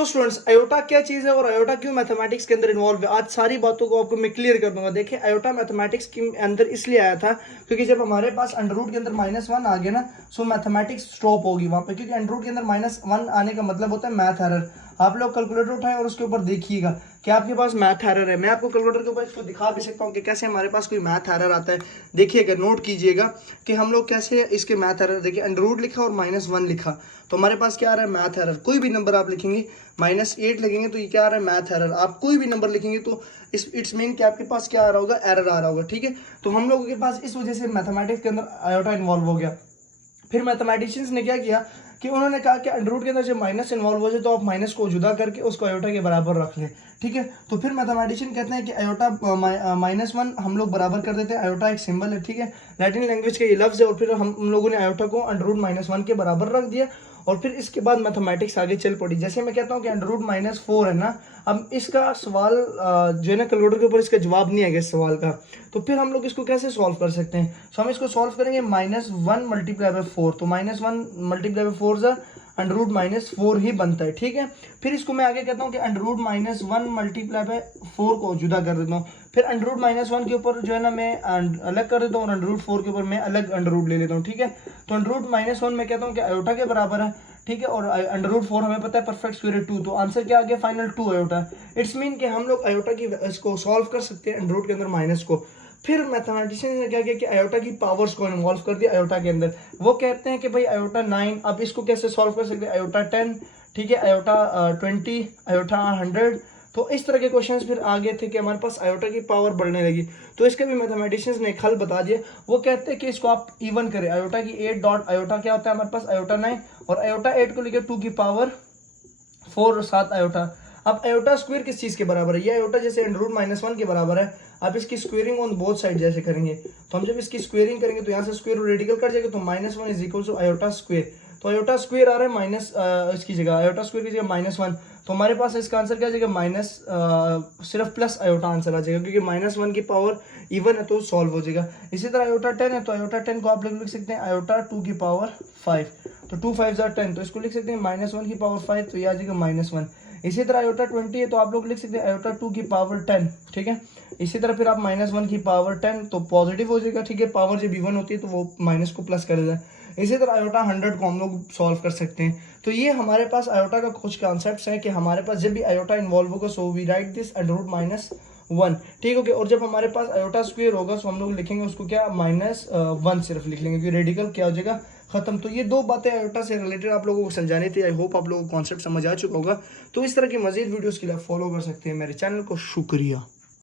तो students, iota क्या चीज़ है और आयोटा क्यों मैथमेटिक्स के अंदर इन्वॉल्व है, आज सारी बातों को आपको मैं क्लियर कर दूंगा। देखिए, आयोटा मैथमेटिक्स के अंदर इसलिए आया था क्योंकि जब हमारे पास अंडर रूट के अंदर -1 आ गया ना, सो मैथमेटिक्स स्टॉप होगी वहां पे, क्योंकि अंडर रूट के अंदर -1 आने का मतलब होता है मैथ एरर। आप लोग कैलकुलेटर उठाएं और उसके ऊपर देखिएगा कि आपके पास मैथ एरर है। मैं आपको कैलकुलेटर के ऊपर इसको दिखा भी सकता हूँ कि कैसे हमारे पास कोई मैथ एरर आता है। देखिएगा, नोट कीजिएगा कि हम लोग कैसे इसके मैथ एरर, देखिए अंडर रूट लिखा और -1 लिखा, तो हमारे पास क्या आ रहा है, मैथ एरर। कोई भी नंबर आप लिखेंगे, -8 लिखेंगे तो ये क्या आ रहा है, मैथ एरर। आप कोई भी नंबर लिखेंगे तो इट्स मीन कि आपके पास क्या आ रहा होगा, एरर आ रहा होगा। ठीक है, तो हम लोगों के पास इस वजह से मैथमेटिक्स के अंदर आयोटा इन्वॉल्व हो गया। फिर मैथमेटिशियंस ने क्या किया कि उन्होंने कहा कि अंडर रूट के अंदर जब माइनस इन्वॉल्व हो जाए तो आप माइनस को जुदा करके उसको आयोटा के बराबर रख लें। ठीक है, तो फिर मैथमेटिशियन कहते हैं कि आयोटा -1 हम लोग बराबर कर देते हैं। आयोटा एक सिंबल है, ठीक है, लैटिन लैंग्वेज का ये लफ्ज है, और फिर हम लोगों ने आयोटा को अंडर रूट -1 के बराबर रख दिया। और फिर इसके बाद मैथमेटिक्स आगे चल पड़ी। जैसे मैं कहता हूँ कि अंडर रूट -4 है ना, अब इसका सवाल जो है ना, कैलकुलेटर के ऊपर इसका जवाब नहीं आएगा इस सवाल का, तो फिर हम लोग इसको कैसे सॉल्व कर सकते हैं। तो हम इसको सॉल्व करेंगे -1 मल्टीप्लाई बाय 4, तो -1 मल्टीप्लाई बाय 4 जा अंडर रूट -4 ही बनता है। ठीक है, फिर इसको मैं आगे कहता हूँ कि अंडर रूट -1 मल्टीप्लाई बाय 4 को जुदा कर देता हूँ। फिर अंडर रूट -1 के ऊपर जो है ना मैं अलग कर देता हूँ, और अंडर रूट 4 के ऊपर मैं अलग अंडर रूट ले लेता हूँ। ठीक है, तो अंडर रूट -1 मैं कहता हूँ कि आयोटा के बराबर है। ठीक है, और अंडर रूट 4 हमें पता है परफेक्ट स्क्वायर रूट 2, तो आंसर क्या आ गया, फाइनल 2 आयोटा। इट्स मीन कि हम लोग आयोटा की इसको सॉल्व कर सकते हैं अंडर रूट के अंदर माइनस को। फिर मैथमेटिशियन ने क्या किया कि आयोटा की पावर्स को इन्वॉल्व कर दिया आयोटा के अंदर। वो कहते हैं कि भाई आयोटा 9, अब इसको कैसे सॉल्व कर सकते हैं, आयोटा 10, ठीक है, आयोटा 20, आयोटा 100। तो इस तरह के क्वेश्चंस फिर आगे थे कि हमारे पास आयोटा की पावर बढ़ने लगी, तो इसके भी मैथमेटिशियंस ने एक हल बता दिया। वो कहते हैं कि इसको आप इवन करें, आयोटा की 8 डॉट आयोटा क्या होता है हमारे पास, आयोटा 9, और आयोटा 8 को लेकर 2 की पावर 4 और 7 आयोटा। अब आयोटा स्क्वायर किस चीज के बराबर है, ये आयोटा जैसे अंडर रूट -1 के बराबर है। आप इसकी स्क्वेयरिंग ऑन बोथ साइड जैसे करेंगे, तो हम जब इसकी स्क्वेयरिंग करेंगे तो यहाँ से स्क्वायर रेडिकल कट जाएगा, तो -1 is equal to iota square. तो आयोटा स्क्वायर आ रहा है माइनस इसकी जगह, आयोटा स्क्वायर की जगह -1, तो हमारे पास इसका आंसर क्या आ जाएगा, सिर्फ प्लस आयोटा आंसर आ जाएगा, क्योंकि -1 की पावर इवन है तो सॉल्व हो जाएगा। इसी तरह आयोटा 10 है, तो आयोटा 10 को आप लोग लिख सकते हैं आयोटा 2 की पावर 5, तो 2 5 10, तो इसको लिख सकते हैं -1 की पावर 5, तो ये आ जाएगा -1। इसी तरह आयोटा 20 है, तो आप लोग लिख सकते हैं आयोटा 2 की पावर 10। ठीक है, इसी तरह फिर आप -1 की पावर 10, तो पॉजिटिव हो जाएगा। ठीक है, पावर जब इवन होती है तो वो माइनस को प्लस कर देता है। इसी तरह आयोटा 100 को हम लोग सॉल्व कर सकते हैं। तो ये हमारे पास आयोटा का कुछ कॉन्सेप्ट्स हैं कि हमारे पास जब भी आयोटा इन्वॉल्व होगा, so we write this under root -1। ठीक है, और जब हमारे पास आयोटा स्क्वायर होगा, सो हम लोग लिखेंगे उसको क्या, -1 सिर्फ लिख लेंगे, क्योंकि रेडिकल क्या हो जाएगा, खत्म। तो ये दो बातें आयोटा से रिलेटेड आप लोगों को समझानी थी। आई होप आप लोगों को कॉन्सेप्ट समझ आ चुका होगा। तो इस तरह की मजीद वीडियोस के लिए आप फॉलो कर सकते हैं मेरे चैनल को। शुक्रिया।